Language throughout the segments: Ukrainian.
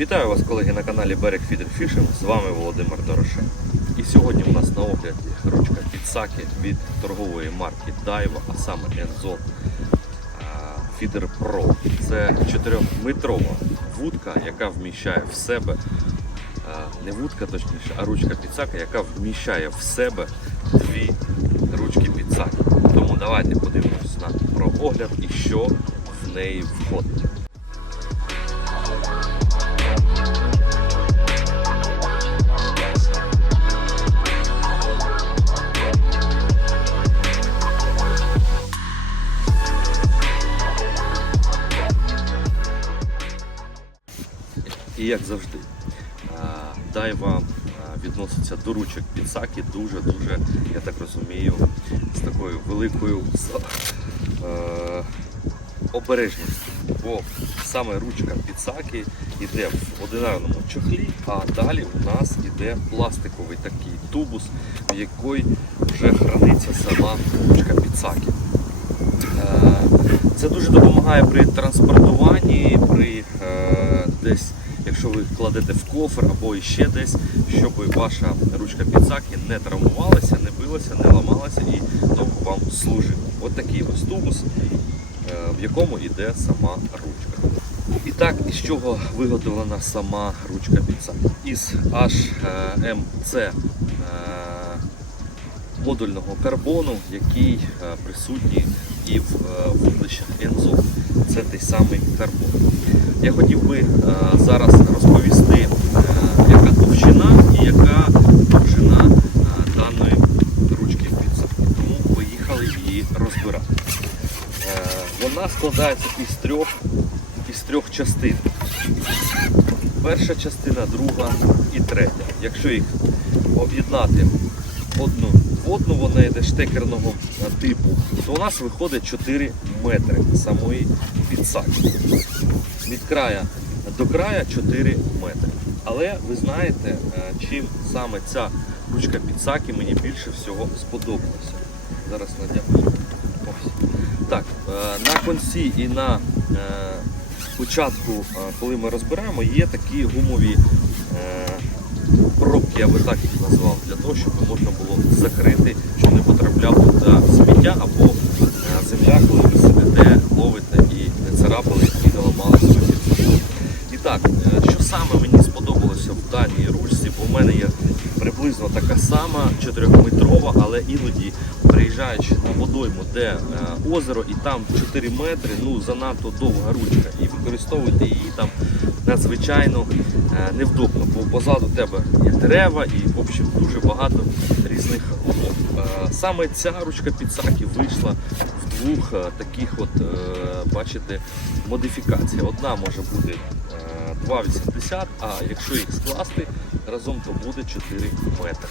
Вітаю вас, колеги, на каналі Берег Фідер Фішинг. З вами Володимир Дорошен. І сьогодні у нас на огляді ручка Підсаки від торгової марки Daiwa, а саме Enzon Feeder Pro. Це 4-метрова вудка, яка вміщає в себе, не вудка точніше, а ручка підсака, яка вміщає в себе дві ручки підсаки. Тому давайте подивимось на про огляд і що в неї входить. І як завжди, а, дайва відноситься до ручок підсаки дуже-дуже, я так розумію, з такою великою е, обережністю. Бо саме ручка підсаки йде в одинарному чохлі, а далі у нас йде пластиковий такий тубус, в якій вже храниться сама ручка підсаки. Е, Це дуже допомагає при транспортуванні, при е, десь, якщо ви кладете в кофр або іще десь, щоб ваша ручка підсаки не травмувалася, не билася, не ламалася і довго вам служила. От такий ось тубус, е, в якому йде сама ручка. І так, із чого виготовлена сама ручка підсаки? Із HMC модульного карбону, який е, присутній і в е, вуглищах Ензо. Це той самий карбон. Я хотів би е, зараз розповісти, яка товщина і яка довжина даної ручки підсадки. Тому поїхали її розбирати. Вона складається із трьох, із трьох частин. Перша частина, друга і третя. Якщо їх об'єднати одну, йде штекерного типу, то у нас виходить 4 метри самої підсаки. Від края до края 4 метри. Але ви знаєте, е, чим саме ця ручка підсаки мені більше всього сподобалася. Зараз надягну. Так, е, на конці і на е, початку, коли ми розбираємо, є такі гумові пробки, я би так їх назвав, для того, щоб можна було закрити, щоб не потрапляло туди сміття або е, земля, коли ви сидите, ловите і царапали і не ламали свої. І так, е, що саме мені сподобалося в даній ручці, бо в мене є приблизно така сама 4-метрова, але іноді приїжджаючи на водойму, де е, озеро, і там 4 метри, ну занадто довга ручка, і використовувати її там надзвичайно е, невдобно, бо позаду тебе є дерева і в общем дуже багато різних умов. Е, Саме ця ручка підсаки вийшла в двох таких, от, бачите, модифікацій. Одна може бути 2,80, а якщо їх скласти разом, то буде 4 метри.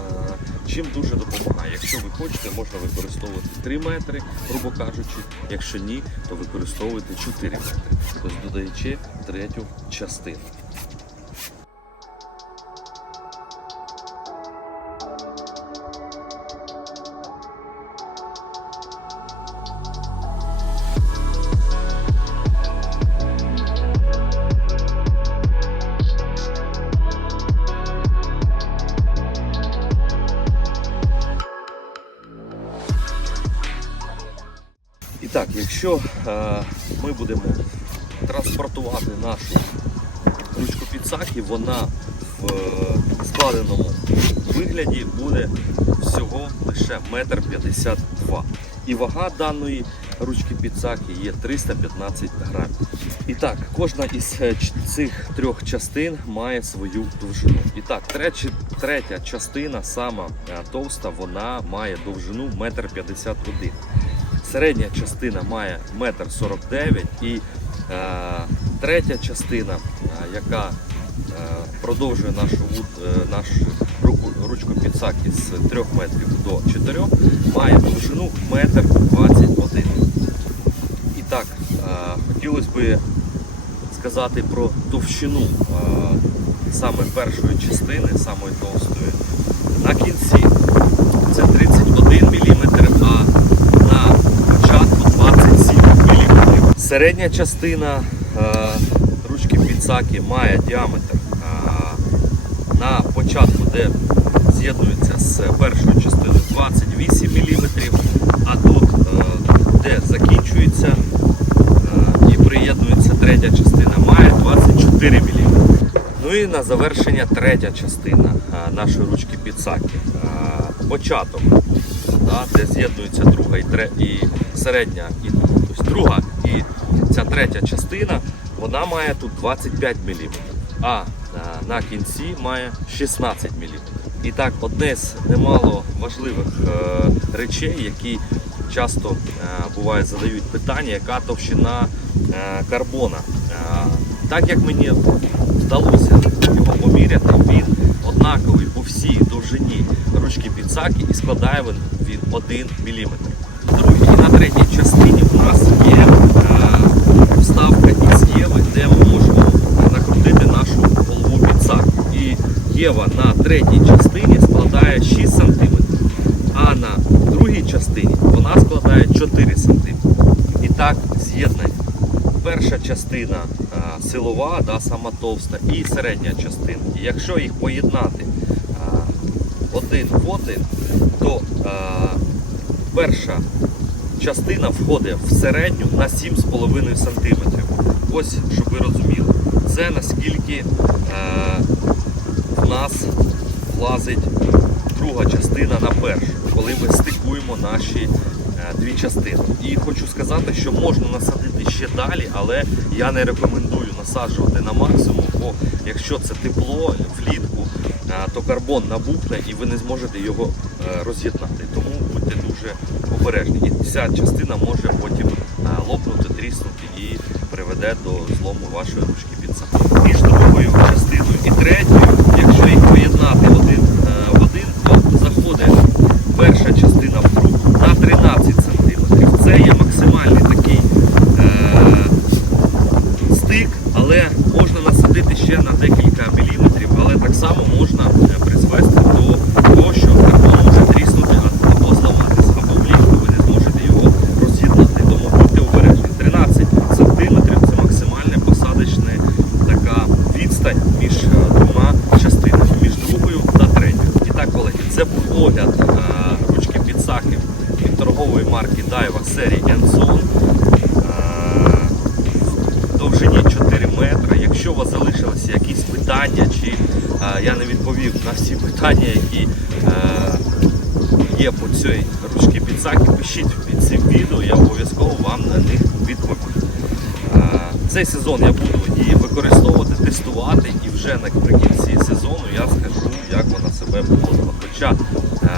Е, Чим дуже допомагає. Якщо ви хочете, можна використовувати 3 метри, грубо кажучи. Якщо ні, то використовуйте 4 метри, тобто додаючи третю частину. І так, якщо е, ми будемо транспортувати нашу ручку підсаки, вона в е, складеному вигляді буде всього лише метр п'ятдесят два. І вага даної ручки підсаки є 315 грамів. І так, кожна із е, цих трьох частин має свою довжину. І так, третя, третя частина, сама товста, вона має довжину 1,51 м. Середня частина має 1,49 м і е, третя частина, е, яка е, продовжує нашу, руку, ручку підсаки з 3 метрів до 4, має довжину 1,21 м. І так, хотілося б сказати про товщину саме першої частини, самої товстої. На кінці це 31 мм, а на початку 27 мм. Середня частина е, ручки підсаки має діаметр на початку, де з'єднується з першою частиною 28 мм, а тут, е, де закінчується е, і приєднується третя частина, має 24 мм. Ну і на завершення третя частина нашої ручки підсаки. Початок, да, де з'єднується друга і, тре, і середня, і тобто друга і ця третя частина, вона має тут 25 мм, а а, на кінці має 16 мм. І так, одне з немало важливих е, речей, які часто е, буває задають питання, яка товщина е, карбона. Е, так як мені вдалося його поміряти, він однаковий по всій довжині ручки підсаки і складає він, він 1 мм. І на третій частині у нас є е, вставка із Єви, де ми можемо накрутити нашу голову підсаку. І Єва на третій частині складає 6 см, а на другій частині вона складає 4 см. І так з'єднання. Перша частина а, силова, да, сама товста, і середня частина. Якщо їх поєднати один в то а, перша частина входить в середню на 7,5 см. Ось, щоб ви розуміли, це наскільки а, в нас влазить друга частина на першу, коли ми стикуємо наші е, дві частини. І хочу сказати, що можна насадити ще далі, але я не рекомендую насаджувати на максимум, бо якщо це тепло влітку, е, то карбон набухне і ви не зможете його е, роз'єднати. Тому будьте дуже обережні. І ця частина може потім е, лопнути, тріснути і приведе до злому вашої ручки під підсаку. Між другою частиною і третьою, якщо їх поєднати один е, в один, то заходить перша частина в другу на 13 см. Це є максимальний такий е, стик, але можна насадити ще на декілька міліметрів, але так само можна е, призвести до того, що карбон може тріснути а- або зламатися, або влітку ви не зможете його роз'єднати. Тому будьте обережні. 13 см це максимальна посадочна така відстань між е, двома частинами, між другою та третьою. І так, колеги, це був огляд е, ручки підсаки від торгової марки Daiwa серії Enzone. Е, довжині 4 метри. Якщо у вас залишилися якісь питання, чи е, я не відповів на всі питання, які е, є по цій ручці підсаки, пишіть під цим відео, я обов'язково вам на них відповім. Е, Цей сезон я буду її використовувати, тестувати і вже наприкінці сезону я скажу, як вона себе поводила. Хоча е,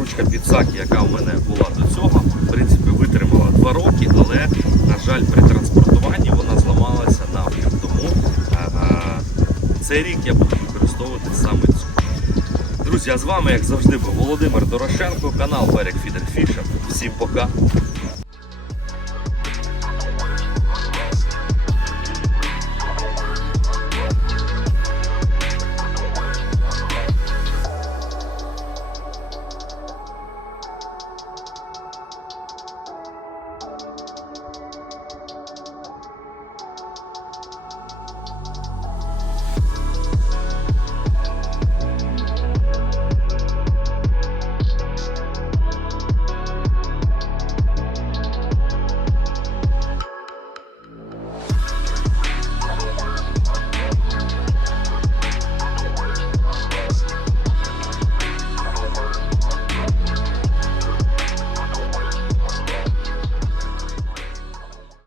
ручка підсаки, яка у мене була до цього, в принципі, витримала 2 роки, але, на жаль, при транспортуванні вона зламалася навпіл. Тому цей рік я буду використовувати саме цю. Друзі, а з вами, як завжди, був Володимир Дорошенко, канал Берег Фідер Фішер. Всім пока!